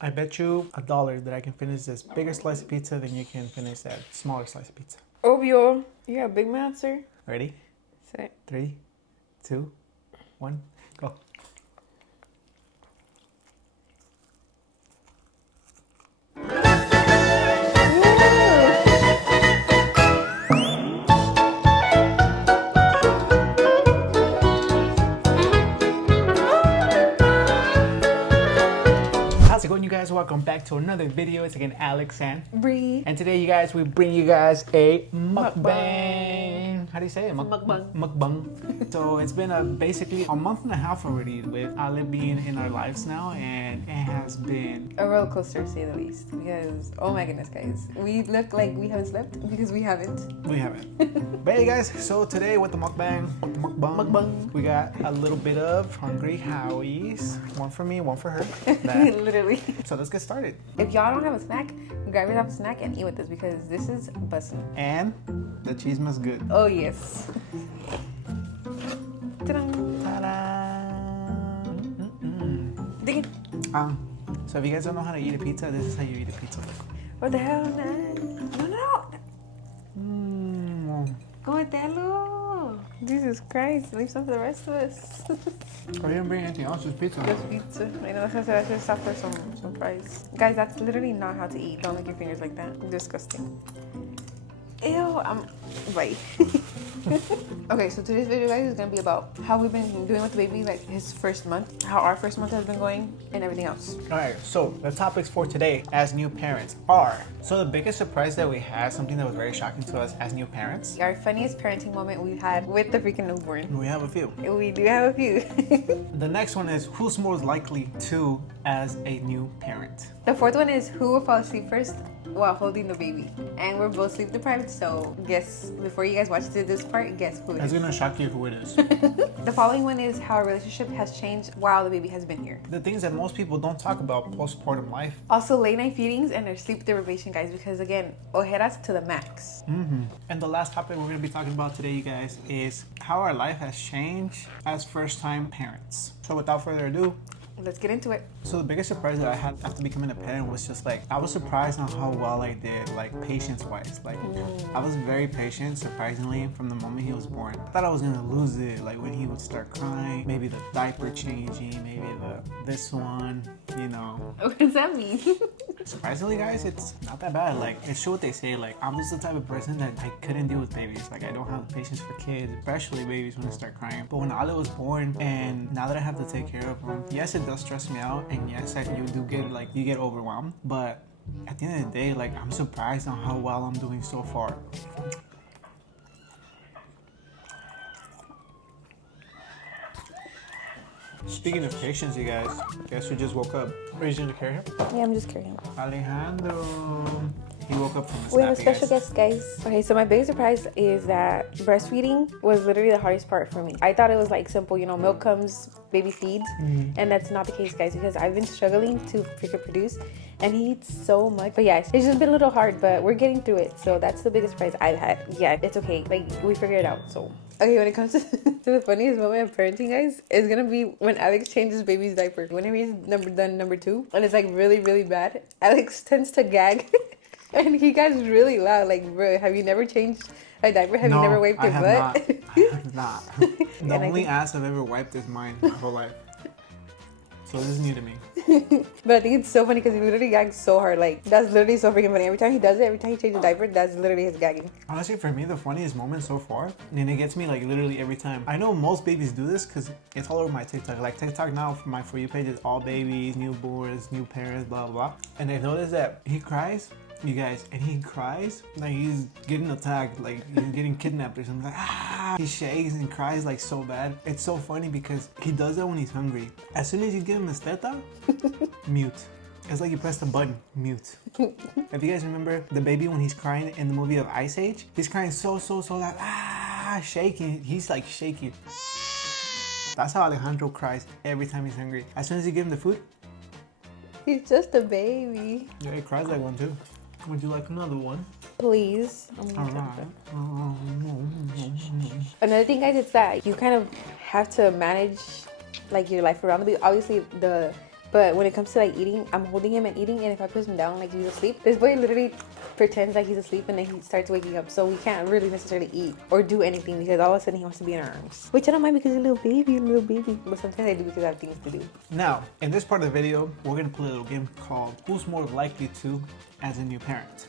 I bet you $1 that I can finish this bigger slice of pizza than you can finish that smaller slice of pizza. Obvio. You're a big man, sir. Ready? Set. 3, 2, 1, go. How's it going, you guys? Welcome back to another video. It's again Alex and Brie. And today, you guys, we bring you guys a mukbang. How do you say it? Mukbang. Mukbang. So it's been basically a month and a half already with Ale being in our lives now, and it has been A roller coaster, to say the least. Because, oh my goodness, guys. We look like we haven't slept because we haven't. We haven't. But hey, guys, so today with the mukbang, Mukbang. we got a little bit of Hungry Howie's. One for me, one for her. Literally. So let's get started. If y'all don't have a snack, grab yourself a snack and eat with this because this is bussin'. And the cheese smells good. Oh, yes. Ta-da. Ta-da! Dig it. So if you guys don't know how to eat a pizza, this is how you eat a pizza. What the hell, man? No. Como te lo? Jesus Christ. Leave some for the rest of us. I didn't bring anything else, just pizza. Just pizza. I know that's just stuff for some fries. Guys, that's literally not how to eat. Don't lick your fingers like that. Disgusting. Ew, bye. Okay, so today's video, guys, is gonna be about how we've been doing with the baby, like his first month, how our first month has been going, and everything else. Alright, so the topics for today as new parents are, so the biggest surprise that we had, something that was very shocking to us as new parents. Our funniest parenting moment we had with the freaking newborn. We have a few. We do have a few. The next one is who's most likely to as a new parent. The fourth one is who will fall asleep first while holding the baby. And we're both sleep deprived, so guess, before you guys watch this part, guess who it It's is. gonna shock you who it is. The following one is how our relationship has changed while the baby has been here. The things that most people don't talk about postpartum life. Also, late night feedings and our sleep deprivation, guys, because again, ojeras to the max. And the last topic we're gonna be talking about today, you guys, is how our life has changed as first-time parents. So without further ado, Let's get into it. so the biggest surprise that I had after becoming a parent was just like, I was surprised on how well I did, like patience-wise. Like, I was very patient, surprisingly, from the moment he was born. I thought I was gonna lose it, like when he would start crying, maybe the diaper changing, maybe this one, you know. What does that mean? Surprisingly, guys, it's not that bad. Like, it's true what they say. Like, I'm just the type of person that I couldn't deal with babies. Like, I don't have the patience for kids, especially babies when they start crying. But when Ale was born, and now that I have to take care of him, yes, it does stress me out, and yes, you do get like you get overwhelmed. But at the end of the day, like, I'm surprised on how well I'm doing so far. Speaking of patience, you guys, guess who just woke up? Are you going to carry him? Yeah, I'm just carrying. Alejandro. He woke up from his We have a nappy, special guys. guest, guys. Okay, so my biggest surprise is that breastfeeding was literally the hardest part for me. I thought it was like simple, you know, milk comes, baby feeds, and that's not the case, guys, because I've been struggling to freaking produce, and he eats so much. But yeah, it's just been a little hard, but we're getting through it. So that's the biggest surprise I've had. Yeah, it's okay. Like, we figured it out. So okay, when it comes to, to the funniest moment of parenting, guys, it's gonna be when Alex changes baby's diaper. Whenever he's done number 2, and it's like really, really bad, Alex tends to gag. And he gets really loud. Like, bro, have you never changed a diaper? Have you never wiped your butt? I have not. The only ass I've ever wiped is mine my whole life. So this is new to me. But I think it's so funny because he literally gags so hard. Like, that's literally so freaking funny. Every time he does it, every time he changes a diaper, that's literally his gagging. Honestly, for me, the funniest moment so far, and it gets me like literally every time. I know most babies do this because it's all over my TikTok. Like, TikTok now, for my For You page is all babies, newborns, new parents, blah, blah, blah. And I've noticed that he cries, you guys, and he cries like he's getting attacked, like he's getting kidnapped or something. Like, ah, he shakes and cries like so bad. It's so funny because he does that when he's hungry. As soon as you give him his teta, mute. It's like you press the button, mute. If you guys remember the baby when he's crying in the movie of Ice Age, he's crying so loud, ah, shaking. He's like shaking. That's how Alejandro cries every time he's hungry. As soon as you give him the food, He's just a baby. yeah, he cries like one too. Would you like another one? Please. Alright. Another thing, guys, it's that you kind of have to manage like your life around the baby. Obviously, the But when it comes to like eating, I'm holding him and eating, and if I put him down like he's asleep, this boy literally pretends like he's asleep and then he starts waking up. So we can't really necessarily eat or do anything because all of a sudden he wants to be in our arms. Which I don't mind because he's a little baby. But sometimes I do because I have things to do. Now, in this part of the video, we're gonna play a little game called Who's More Likely To as a New Parent.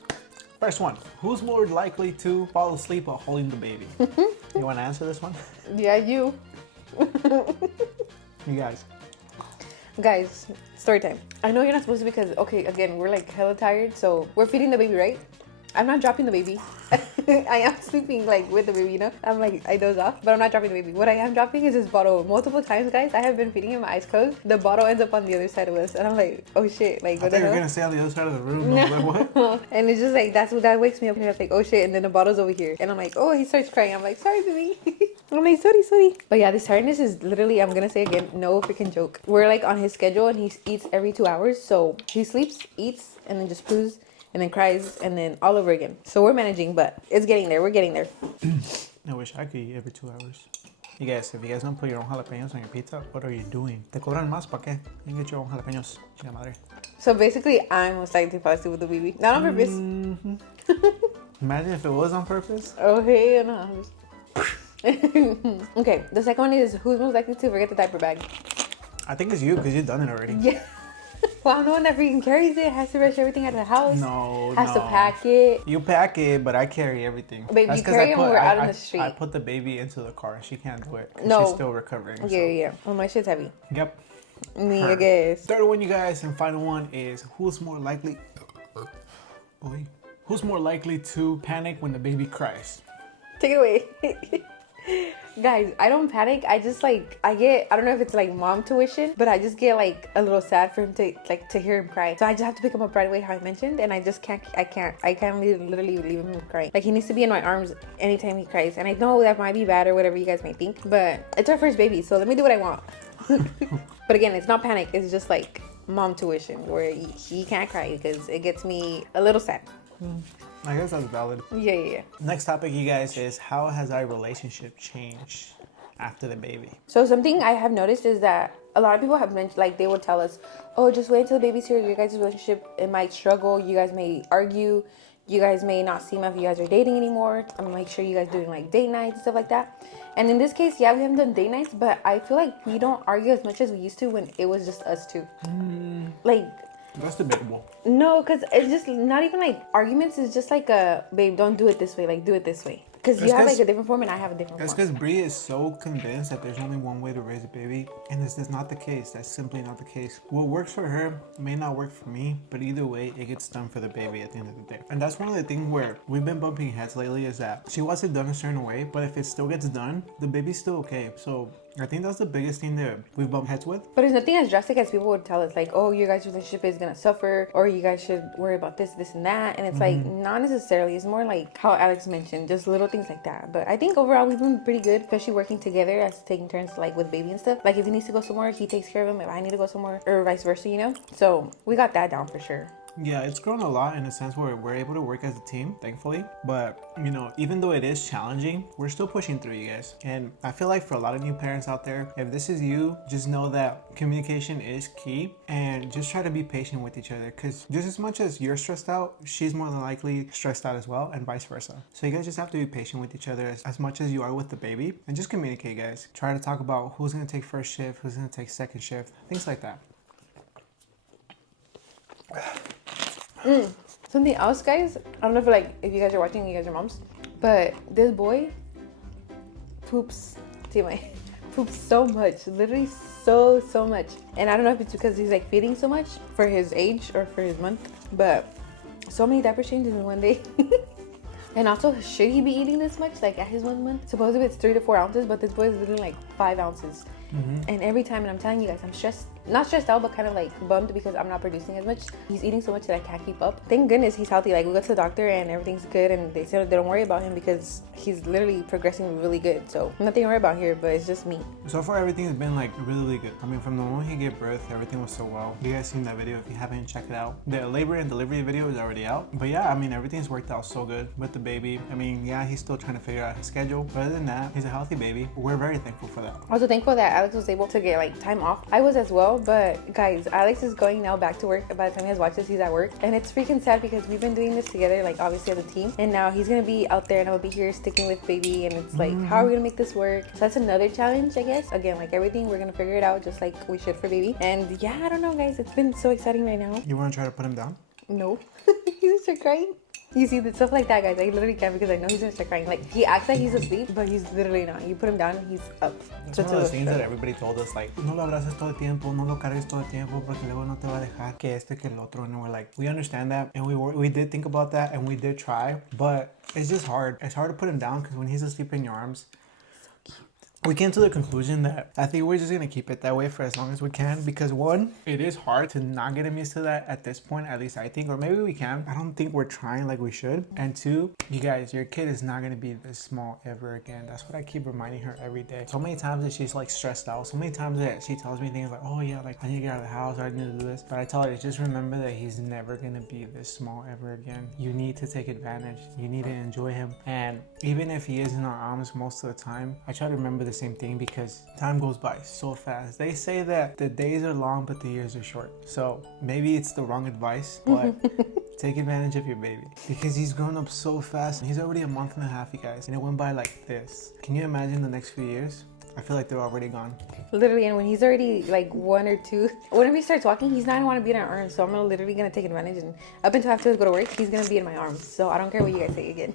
First one, who's more likely to fall asleep while holding the baby? You wanna answer this one? Yeah, you. You guys. Guys, story time. I know you're not supposed to because, okay, again, we're like hella tired. So we're feeding the baby, right? I'm not dropping the baby. I am sleeping like with the baby, you know? I'm like, I doze off, but I'm not dropping the baby. What I am dropping is this bottle. Multiple times, guys, I have been feeding him, my eyes closed. The bottle ends up on the other side of us. And I'm like, oh shit. Like, I thought you were gonna stay on the other side of the room. No. Like, what? And it's just like, that wakes me up and I'm like, oh shit. And then the bottle's over here. And I'm like, oh, he starts crying. I'm like, sorry, baby. I'm like, sorry. But yeah, this tiredness is literally, I'm gonna say again, no freaking joke. We're like on his schedule and he eats every 2 hours. So he sleeps, eats, and then just poos. And then cries, and then all over again. So we're managing, but it's getting there. We're getting there. I wish I could eat every 2 hours. You guys, if you guys don't put your own jalapenos on your pizza, what are you doing? Te cobran más, ¿pa' qué? You can get your own jalapenos. Chica madre. So basically, I'm most likely to fall asleep with the baby. Not on purpose. Imagine if it was on purpose. Oh, hey, no. Okay, the second one is who's most likely to forget the diaper bag? I think it's you because you've done it already. Yeah. Well, I'm the one that freaking carries it, has to rush everything out of the house. No, has to pack it. You pack it, but I carry everything. Baby, That's you 'cause carry it when we're out on the street. I put the baby into the car. She can't do it. No. She's still recovering. Yeah. Well, my shit's heavy. Yep. Me, I guess. Third one, you guys, and final one is who's more likely... Boy. Who's more likely to panic when the baby cries? Take it away. Guys, I don't panic. I just like, I don't know if it's like mom tuition, but I just get like a little sad for him to hear him cry. So I just have to pick him up right away, how I mentioned, and I just can't literally leave him crying. Like, he needs to be in my arms anytime he cries. And I know that might be bad or whatever you guys may think, but it's our first baby, so let me do what I want. But again, it's not panic. It's just like mom tuition where he can't cry because it gets me a little sad. I guess that's valid. Yeah. Next topic, you guys, is how has our relationship changed after the baby? So something I have noticed is that a lot of people have mentioned, like, they would tell us, oh, just wait until the baby's here. Your guys' relationship, it might struggle. You guys may argue. You guys may not seem like you guys are dating anymore. I'm gonna make sure you guys doing like date nights and stuff like that. And in this case, yeah, we haven't done date nights, but I feel like we don't argue as much as we used to when it was just us two. Like, that's debatable. no, because it's just not even like arguments. It's just like babe, don't do it this way. Like, do it this way. Because you have like a different form and I have a different form. That's because Brie is so convinced that there's only one way to raise a baby. And this is not the case. That's simply not the case. What works for her may not work for me. But either way, it gets done for the baby at the end of the day. And that's one of the things where we've been bumping heads lately is that she wants it done a certain way. But if it still gets done, the baby's still okay. So I think that's the biggest thing that we've bumped heads with. But it's nothing as drastic as people would tell us, like, oh, your guys' relationship is gonna suffer, or you guys should worry about this, and that. And it's like, not necessarily. It's more like how Alex mentioned, just little things like that. But I think overall we've been pretty good, especially working together as taking turns like with baby and stuff. Like, if he needs to go somewhere, he takes care of him. If I need to go somewhere, or vice versa, you know? So we got that down for sure. Yeah, it's grown a lot in a sense where we're able to work as a team, thankfully. But, you know, even though it is challenging, we're still pushing through, you guys. And I feel like for a lot of new parents out there, if this is you, just know that communication is key and just try to be patient with each other, because just as much as you're stressed out, she's more than likely stressed out as well, and vice versa. So you guys just have to be patient with each other as much as you are with the baby, and just communicate, guys. Try to talk about who's going to take first shift, who's going to take second shift, things like that. Something else, guys, I don't know if you guys are watching, you guys are moms, but this boy poops so much, literally so much. And I don't know if it's because he's like feeding so much for his age or for his month, but so many diaper changes in one day. And also, should he be eating this much, like at his 1 month? Supposedly it's 3 to 4 ounces, but this boy is literally like 5 ounces. And every time, and I'm telling you guys, I'm not stressed out, but kind of like bummed because I'm not producing as much. He's eating so much that I can't keep up. Thank goodness he's healthy. Like, we go to the doctor and everything's good, and they said they don't worry about him because he's literally progressing really good. So nothing to worry about here, but it's just me. So far, everything has been like really good. I mean, from the moment he gave birth, everything was so well. You guys seen that video? If you haven't, check it out. The labor and delivery video is already out. But yeah, I mean, everything's worked out so good with the baby. I mean, yeah, he's still trying to figure out his schedule. But other than that, he's a healthy baby. We're very thankful for that. Also thankful that Alex was able to get like time off. I was as well. well. But guys, Alex is going now back to work. By the time you guys watch this, he's at work. And it's freaking sad because we've been doing this together, like obviously as a team. And now he's gonna be out there and I'll be here sticking with baby. And it's like, how are we gonna make this work? So that's another challenge, I guess. Again, like everything, we're gonna figure it out just like we should for baby. And yeah, I don't know, guys. It's been so exciting right now. You wanna try to put him down? No. He's gonna start crying. You see, the stuff like that, guys, I literally can't because I know he's gonna start crying. Like, he acts like he's asleep, but he's literally not. You put him down, he's up. It's one of those things that everybody told us, like, no lo abraces todo el tiempo, no lo cargues todo el tiempo, porque luego no te va a dejar que este que el otro. And we're like, we understand that, and we did think about that, and we did try, but it's just hard. It's hard to put him down because when he's asleep in your arms, we came to the conclusion that I think we're just going to keep it that way for as long as we can because one, it is hard to not get him used to that at this point, at least I think, or maybe we can. I don't think we're trying like we should. And two, you guys, your kid is not going to be this small ever again. That's what I keep reminding her every day. So many times that she's like stressed out. So many times that she tells me things like, oh yeah, like I need to get out of the house or I need to do this. But I tell her, just remember that he's never going to be this small ever again. You need to take advantage. You need to enjoy him. And even if he is in our arms most of the time, I try to remember the same thing because time goes by so fast. They say that the days are long but the years are short. So maybe it's the wrong advice, but take advantage of your baby because he's grown up so fast. He's already a month and a half, you guys, and it went by like this. Can you imagine the next few years? I feel like they're already gone. Literally, and when he's already like 1 or 2, whenever he starts walking, he's not gonna want to be in our arms. So I'm literally gonna take advantage, and up until I have to go to work, he's gonna be in my arms. So I don't care what you guys say again.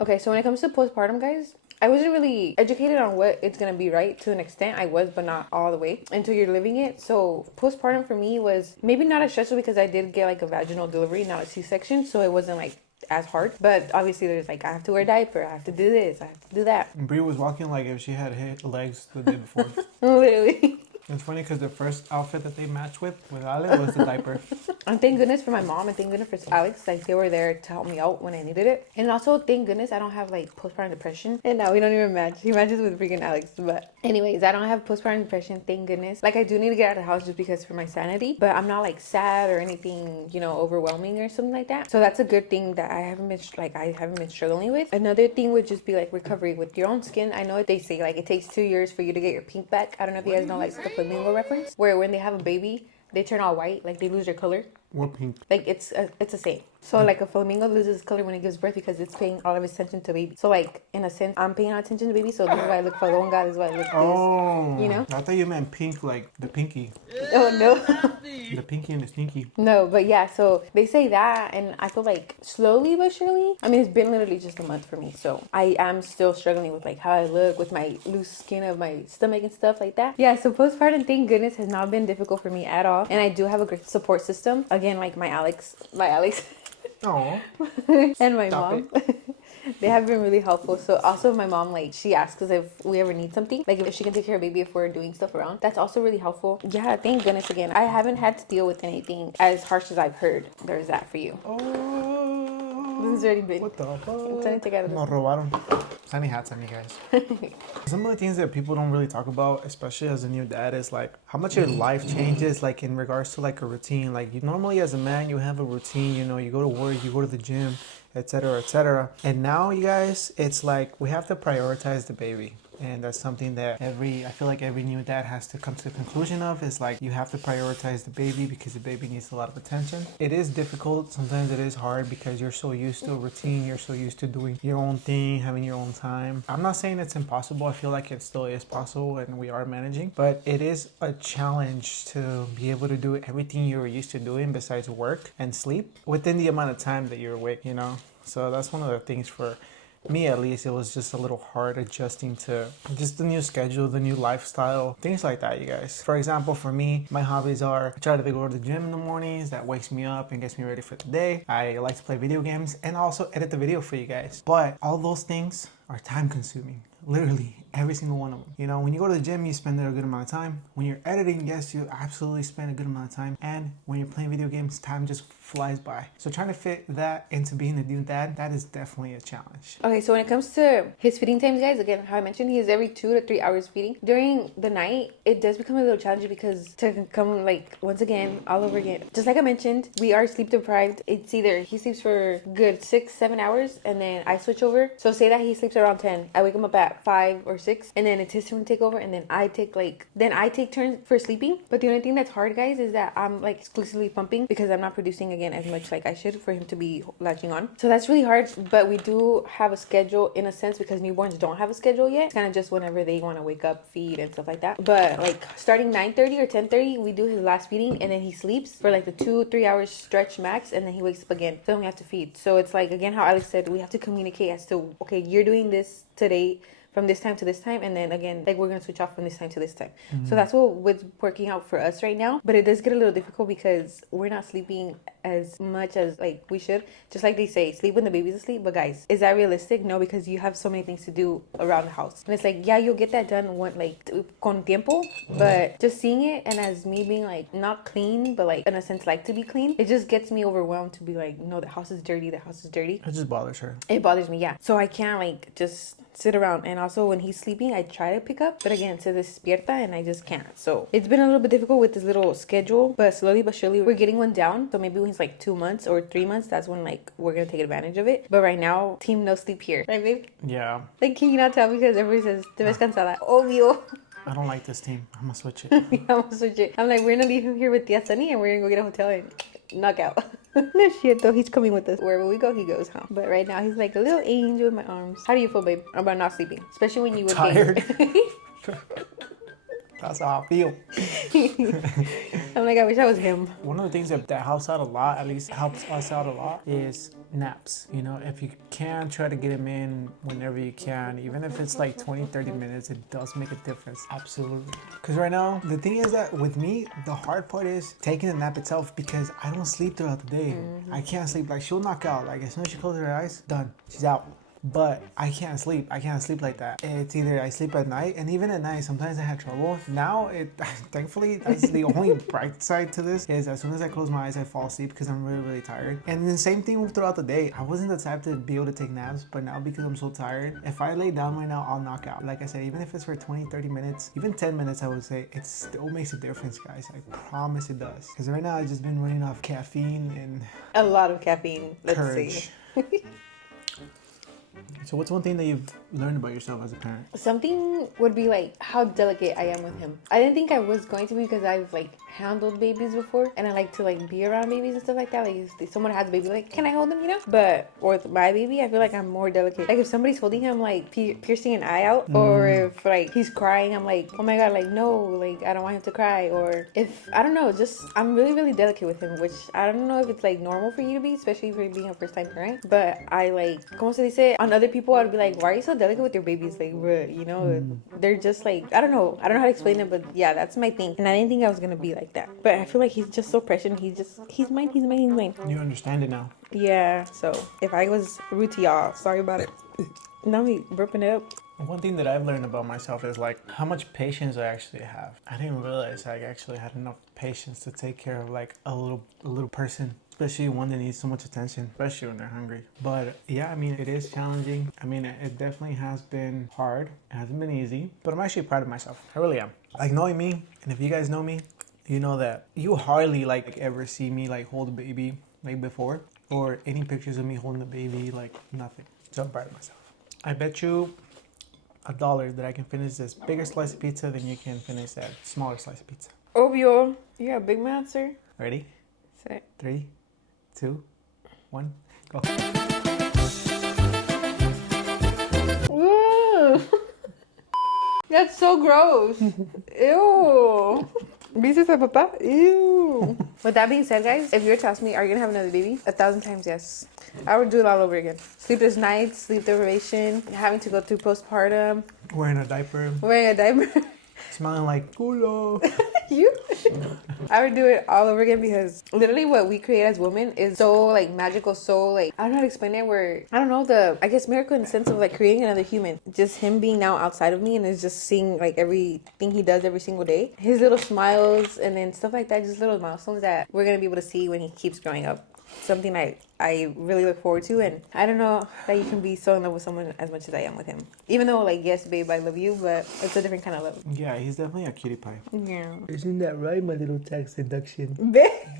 Okay, so when it comes to postpartum, guys, I wasn't really educated on what it's gonna be, right? To an extent, I was, but not all the way until you're living it. So postpartum for me was maybe not as stressful because I did get like a vaginal delivery, not a C-section, so it wasn't like as hard. But obviously, there's like I have to wear a diaper, I have to do this, I have to do that. And Brie was walking like if she had hit legs the day before. Literally. It's funny because the first outfit that they matched with Ale was the diaper. And thank goodness for my mom and thank goodness for Alex. Like they were there to help me out when I needed it. And also thank goodness I don't have like postpartum depression. And now we don't even match. He matches with freaking Alex. But anyways, I don't have postpartum depression. Thank goodness. Like I do need to get out of the house just because for my sanity. But I'm not like sad or anything, you know, overwhelming or something like that. So that's a good thing that I haven't been struggling with. Another thing would just be like recovery with your own skin. I know they say like it takes 2 years for you to get your pink back. I don't know if you guys know like the flamingo reference where when they have a baby they turn all white, like they lose their color. What pink? Like it's a same. So like a flamingo loses color when it gives birth because it's paying all of its attention to baby. So like in a sense, I'm paying attention to baby. So this is why I look for the one God. This is why I look for this. You know? I thought you meant pink, like the pinky. Oh no. The pinky and the stinky. No, but yeah. So they say that, and I feel like slowly but surely. I mean, it's been literally just a month for me, so I am still struggling with like how I look with my loose skin of my stomach and stuff like that. Yeah. So postpartum, thank goodness, has not been difficult for me at all, and I do have a great support system. Again, like my Alex. Oh. And my mom. They have been really helpful. So also my mom, like she asks us if we ever need something, like if she can take care of baby if we're doing stuff around. That's also really helpful. Yeah, thank goodness. Again, I haven't had to deal with anything as harsh as I've heard. There's that for you. Oh. This is already big. What the fuck? I'm trying to take out of this. Nos robaron. Sunny hats on you guys. Some of the things that people don't really talk about, especially as a new dad, is like how much your life changes, like in regards to like a routine. Like you normally as a man, you have a routine, you know, you go to work, you go to the gym, etc., etc. And now, you guys, it's like we have to prioritize the baby. And that's something that I feel like every new dad has to come to the conclusion of, is like you have to prioritize the baby because the baby needs a lot of attention. It is difficult. Sometimes it is hard because you're so used to a routine. You're so used to doing your own thing, having your own time. I'm not saying it's impossible. I feel like it still is possible and we are managing, but it is a challenge to be able to do everything you were used to doing besides work and sleep within the amount of time that you're awake, you know? So that's one of the things for me, at least. It was just a little hard adjusting to just the new schedule, the new lifestyle, things like that, you guys. For example, for me, my hobbies are I try to go to the gym in the mornings. That wakes me up and gets me ready for the day. I like to play video games and also edit the video for you guys. But all those things are time consuming. Literally every single one of them. You know, when you go to the gym, you spend a good amount of time. When you're editing, yes, you absolutely spend a good amount of time. And when you're playing video games, time just flies by. So trying to fit that into being a new dad, that is definitely a challenge. Okay, so when it comes to his feeding times, guys, again, how I mentioned, he is every 2 to 3 hours feeding. During the night, it does become a little challenging because to come like once again, all over again. Just like I mentioned, we are sleep deprived. It's either he sleeps for good 6-7 hours and then I switch over. So say that he sleeps around 10. I wake him up at 5 or or 6, and then it's his turn to take over, and then I take turns for sleeping. But the only thing that's hard, guys, is that I'm like exclusively pumping because I'm not producing again as much like I should for him to be latching on. So that's really hard. But we do have a schedule in a sense because newborns don't have a schedule yet. It's kind of just whenever they want to wake up, feed, and stuff like that. But like starting 9:30 or 10:30, we do his last feeding, and then he sleeps for like the 2-3 hours stretch max, and then he wakes up again. So then we have to feed. So it's like, again, how Alex said, we have to communicate as to, okay, you're doing this today from this time to this time, and then again, like, we're gonna switch off from this time to this time. So that's what's working out for us right now. But it does get a little difficult because we're not sleeping as much as like we should. Just like they say, sleep when the baby's asleep. But guys, is that realistic? No, because you have so many things to do around the house, and it's like, yeah, you'll get that done like con tiempo, but just seeing it, and as me being like not clean, but like in a sense like to be clean, it just gets me overwhelmed to be like, no, the house is dirty, the house is dirty. It just bothers her. It bothers me, yeah. So I can't like just sit around. And also when he's sleeping, I try to pick up, but again, se despierta, and I just can't. So it's been a little bit difficult with this little schedule, but slowly but surely we're getting one down. So maybe when he's like 2 months or 3 months, that's when like we're gonna take advantage of it. But right now, team no sleep here, right, babe? Yeah. Like, can you not tell? Because everybody says te ves cansada. Obvio. I don't like this team. I'm gonna switch it. Yeah, I'm gonna switch it. I'm like, we're gonna leave him here with Tia Sunny, and we're gonna go get a hotel and knock out. No shit, though. He's coming with us. Wherever we go, he goes, huh? But right now, he's like a little angel in my arms. How do you feel, babe, about not sleeping? Especially when you were tired. That's how I feel. I'm like, I wish I was him. One of the things that helps out a lot, at least helps us out a lot, is naps. You know, if you can, try to get them in whenever you can. Even if it's like 20-30 minutes, it does make a difference. Absolutely. Because right now, the thing is that with me, the hard part is taking a nap itself, because I don't sleep throughout the day. I can't sleep. Like, she'll knock out. Like, as soon as she closes her eyes, done. She's out. But I can't sleep. I can't sleep like that. It's either I sleep at night, and even at night, sometimes I have trouble. Now, thankfully, that's the only bright side to this, is as soon as I close my eyes, I fall asleep because I'm really, really tired. And the same thing throughout the day. I wasn't the type to be able to take naps, but now because I'm so tired, if I lay down right now, I'll knock out. Like I said, even if it's for 20-30 minutes, even 10 minutes, I would say, it still makes a difference, guys. I promise it does. Because right now, I've just been running off caffeine and a lot of caffeine. Let's courage. see. So what's one thing that you've learned about yourself as a parent? Something would be like how delicate I am with him. I didn't think I was going to be, because I've like handled babies before, and I like to like be around babies and stuff like that. Like if someone has a baby, like, can I hold them, you know? But with my baby, I feel like I'm more delicate. Like if somebody's holding him, like piercing an eye out, or if like he's crying, I'm like, oh my god, like no, like I don't want him to cry. Or if, I don't know, just I'm really, really delicate with him, which I don't know if it's like normal for you to be, especially for being a first time parent. But I like, como se dice, on other people, I'd be like, why are you so delicate with your babies? Like, bruh, you know, they're just like, I don't know how to explain it, but yeah, that's my thing. And I didn't think I was gonna be like that, but I feel like he's just so precious. He's mine. You understand it now. Yeah. So if I was rude to y'all, sorry about it. Now me burping it up. One thing that I've learned about myself is like how much patience I actually have. I didn't realize I actually had enough patience to take care of like a little person, especially one that needs so much attention, especially when they're hungry. But yeah, I mean, it is challenging. I mean, it definitely has been hard. It hasn't been easy, but I'm actually proud of myself. I really am. Like, knowing me, and if you guys know me, you know that you hardly like ever see me like hold a baby like before, or any pictures of me holding the baby, like nothing. So I'm proud of myself. I bet you $1 that I can finish this bigger slice of pizza than you can finish that smaller slice of pizza. Obvio. You got a big mouth, sir. Ready? Set. 3, 2, 1, go. Ooh. That's so gross. Ew. ¿Viste a papá? Ew. With that being said, guys, if you were to ask me, are you gonna have another baby? 1,000 times yes. I would do it all over again. Sleepless nights, sleep deprivation, having to go through postpartum, Wearing a diaper, smelling like culo. You? I would do it all over again, because literally what we create as women is so like magical, so like, I don't know how to explain it, where I don't know, I guess miracle in the sense of like creating another human. Just him being now outside of me, and is just seeing like everything he does every single day, his little smiles, and then stuff like that, just little milestones that we're gonna be able to see when he keeps growing up. something I really look forward to, and I don't know that you can be so in love with someone as much as I am with him. Even though, like, yes, babe, I love you, but it's a different kind of love. Yeah, he's definitely a cutie pie. Yeah. Isn't that right, my little tax deduction?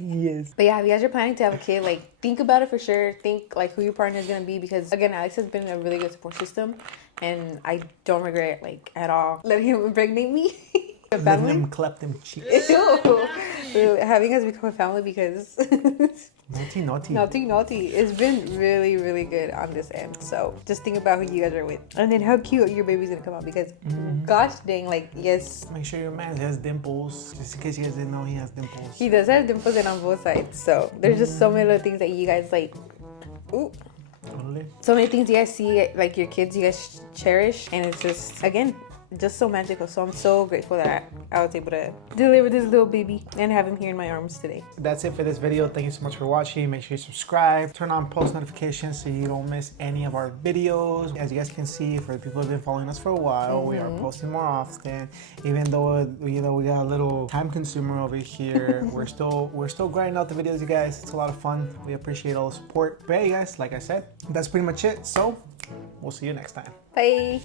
Yes. But yeah, if you guys are planning to have a kid, like, think about it for sure. Think, like, who your partner is going to be, because, again, Alex has been a really good support system, and I don't regret, like, at all letting him impregnate me. A Letting family. him clap them cheeks. Ew. Having us become a family, because naughty. It's been really, really good on this end. So just think about who you guys are with, and then how cute your baby's gonna come out, because gosh dang, like, yes, Make sure your man has dimples. Just in case you guys didn't know, he has dimples. he does have dimples and on both sides. So there's just so many little things that you guys like. Ooh. Totally. So many things you guys see, like your kids, you guys cherish, and it's just, again, just so magical. So I'm so grateful that I was able to deliver this little baby and have him here in my arms today. That's it for this video. Thank you so much for watching. Make sure you subscribe, turn on post notifications so you don't miss any of our videos. As you guys can see, for the people who have been following us for a while, we are posting more often. Even though, you know, we got a little time consumer over here, we're still grinding out the videos, you guys. It's a lot of fun. We appreciate all the support. But yeah, you guys, like I said, that's pretty much it. So we'll see you next time. Bye.